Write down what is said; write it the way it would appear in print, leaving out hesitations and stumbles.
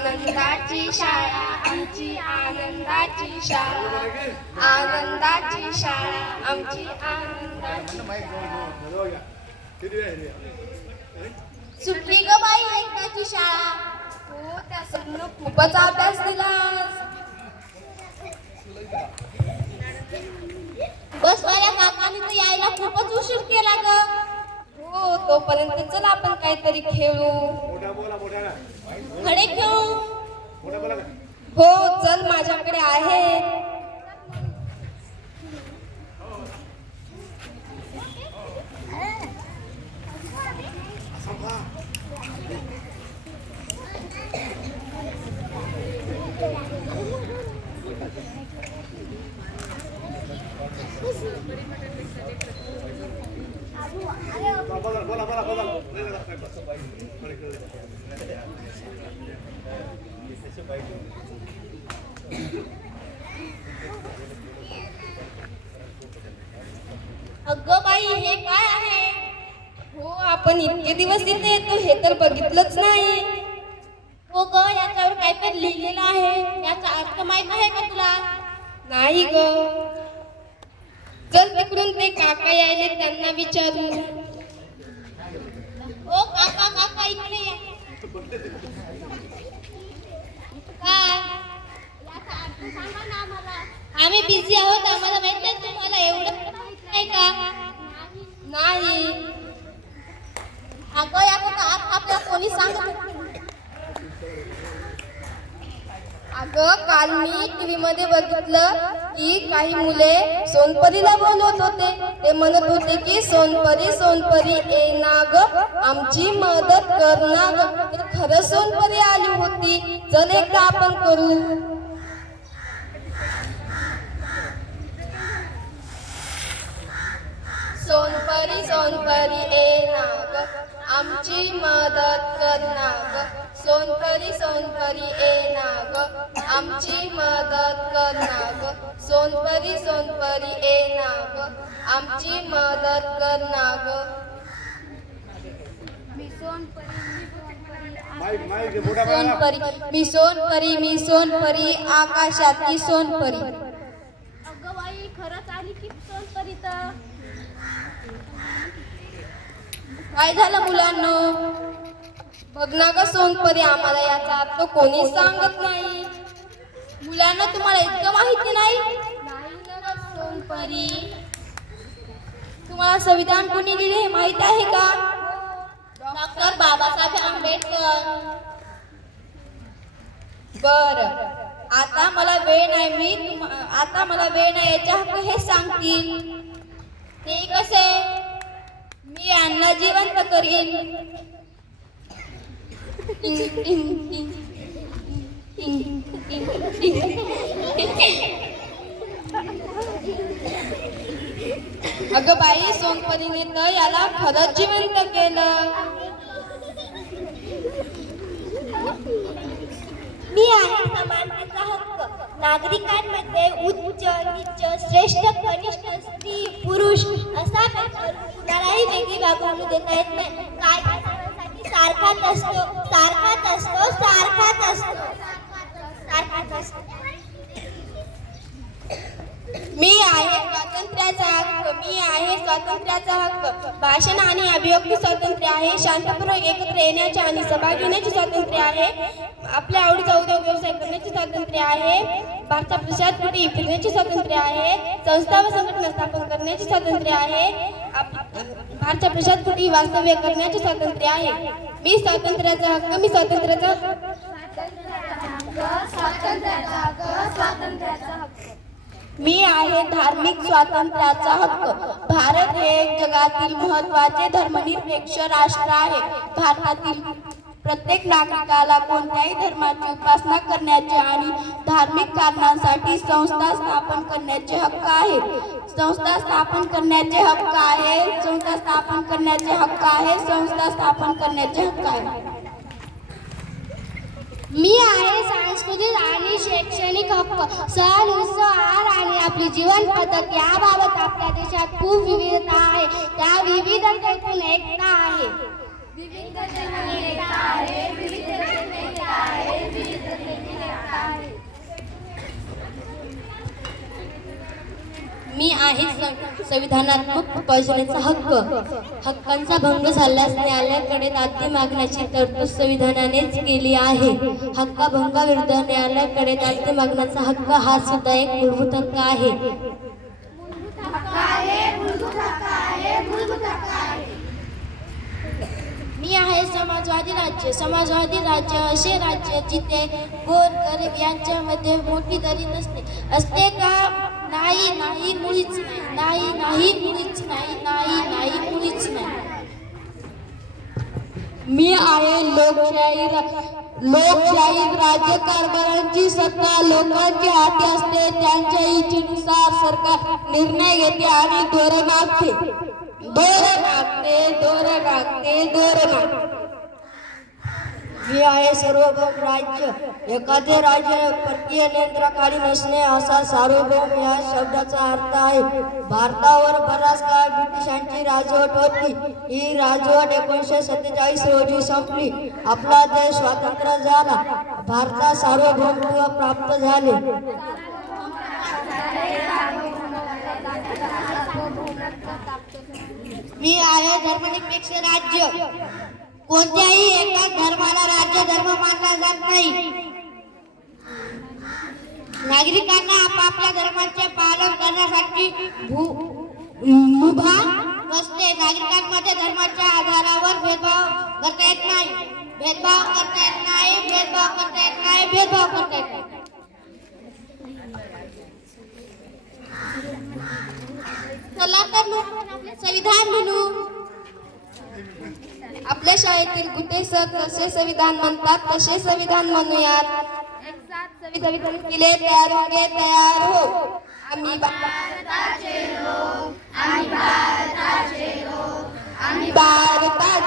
आनंदाची शाळा आमची आनंदाची शाळा आनंदाची शाळा आमची आनंदाची सुटली ग बाई एकदाची शाळा. हो त्या सगळं खूपच अभ्यास दिलास. बसवाल्या काकांनी तर यायला खूपच उशीर केला ग. हो तोपर्यंत चल आपण काहीतरी खेळू. खडे खेळू. हो चल माझ्याकडे आहे. अगं बाई हे काय आहे? हो आपण इतके दिवस इथे येतो हे तर बघितलंच नाही. हो ग याच्यावर काहीतरी लिहिलेलं आहे. याचा अर्थ माहित आहे का तुला? नाही ग. चल तिकडून ते काका यायले त्यांना विचारू. ओ काका काका इकडे या. काय? याचा अर्थ सांगा ना आम्हाला. आम्ही बिझी आहोत आम्हाला माहित नाही तुम्हाला एवढं माहित नाही का? नाही. अगं याचा अर्थ आपल्याला कोणी सांगत. अगं काल मी टीव्ही मध्ये बघितलं की काही मुले सोनपरीला बोलवत होते. ते म्हणत होते की सोनपरी सोनपरी ये ना ग आमची मदत कर ना ग. तर खरं सोनपरी आली होती. चल एकदा आपण करू. सोनपरी सोनपरी ये ना ग आमची मदत कर ना ग. सोनपरी सोनपरी ये ना ग आमची मदत कर ना ग. सोनपरी सोनपरी ये ना ग आमची मदत कर ना ग. सोनपरी मी सोनपरी आकाशातली सोनपरी. अगं बाई खरंच आली की सोनपरी तर. काय झालं मुलांनो? बघ ना ग सोनपरी आम्हाला याचा अर्थ कोणी सांगत नाही. मुलांना तुम्हाला इतकं माहिती नाही? सोनपरी तुम्हाला संविधान कोणी लिहिले हे माहित आहे का? डॉक्टर बाबासाहेब आंबेडकर. बर आता मला वेळ नाही. आता मला वेळ नाही याच्या हक्क हे सांगतील. ते कसे? मी यांना जिवंत करीन. अगं बाई सोनपरीने तर याला खरंच जिवंत केलं. मी आहे समानतेचा हक्क. नागरिकांमध्ये उच्च नीच श्रेष्ठ कनिष्ठ स्त्री पुरुष असा कुणालाही वेगळी वागणूक देता येत नाही. कायद्यासाठी सारखाच असतो सारखाच असतो सारखाच असतो सारखाच असतो. मी आहे स्वातंत्र्याचा हक्क. मी आहे स्वातंत्र्याचा हक्क. भाषण आणि अभिव्यक्ती स्वातंत्र्य आहे. शांतपूर्वक एकत्र येण्याचे आणि सभा घेण्याचे स्वातंत्र्य आहे. आपल्या आवडीचा उद्योग व्यवसाय करण्याचे स्वातंत्र्य आहे. भारतात प्रसाद कुठे फिरण्याचे स्वातंत्र्य आहे. संस्था व संघटना स्थापन करण्याचे स्वातंत्र्य आहे. भारतात प्रसाद कुठे वास्तव्य करण्याचे स्वातंत्र्य आहे. मी स्वातंत्र्याचा हक्क. मी स्वातंत्र्याचा हक्क. मी आहे धार्मिक स्वातंत्र्याचा हक्क. भारत हे जगातील महत्त्वाचे धर्मनिरपेक्ष राष्ट्र आहे. भारतातील प्रत्येक नागरिकाला कोणत्याही धर्माची उपासना करण्याचे आणि धार्मिक कारणांसाठी संस्था स्थापन करण्याचे हक्क आहे. संस्था स्थापन करण्याचे हक्क आहे. संस्था स्थापन करण्याचे हक्क आहे. संस्था स्थापन करण्याचे हक्क आहे. मी आहे सांस्कृतिक आणि शैक्षणिक हक्क. सण उत्सव आणि आपली जीवन पद्धत याबाबत आपल्या देशात खूप विविधता आहे. त्या विविधतेतून एकता आहे. मी आहे संविधानात्मक उपासनेचा हक्क. हक्कांचा भंग झाल्यास न्यायालयाकडे दाद मागण्याची तरतूद संविधानानेच केली आहे. हक्काभंगाविरुद्ध न्यायालयाकडे दाद मागण्याचा हक्क हा सुद्धा एक मूलभूत हक्क आहे. मी आहे समाजवादी राज्य. समाजवादी राज्य असे राज्य जिथे गोर गरीब यांच्यामध्ये मोठी दरी नसते. असते का? नाही, नाही, मुळीच नाही. नाही, नाही, मुळीच नाही. नाही, नाही, मुळीच नाही. मी आहे लोकशाहीत राज्यकारभारांची सत्ता लोकांच्या हाती असते. त्यांच्या इच्छेनुसार सरकार निर्णय घेते आणि धोरण आखते. मी आहे सार्वभौम राज्य. एखादे राज्य परकीय नियंत्रणाखाली नसणे असा सार्वभौम या शब्दाचा अर्थ आहे. भारतावर बराच काळ ब्रिटिशांची राजवट होती. ही राजवट 1947 रोजी संपली. आपला देश स्वतंत्र झाला. भारतात सार्वभौमत्व प्राप्त झाले. मी आहे धर्मनिरपेक्ष राज्य. कोणत्याही एका धर्माला राज्य धर्म मानला जात नाही. नागरिकांना आपापल्या धर्माचे पालन करण्यासाठी मुभा असते. नागरिकांमध्ये धर्माच्या आधारावर भेदभाव करता येत नाही. भेदभाव करता येत नाही. भेदभाव करता येत नाही. भेदभाव करता येत नाही. चला तर मग आपले संविधान म्हणू. आपल्या शाळेतील गुटे सर जसे संविधान म्हणतात तसे संविधान म्हणूयात. एक साथ संविधान केले तयार होंगे तयार हो. आम्ही भारताचे लोक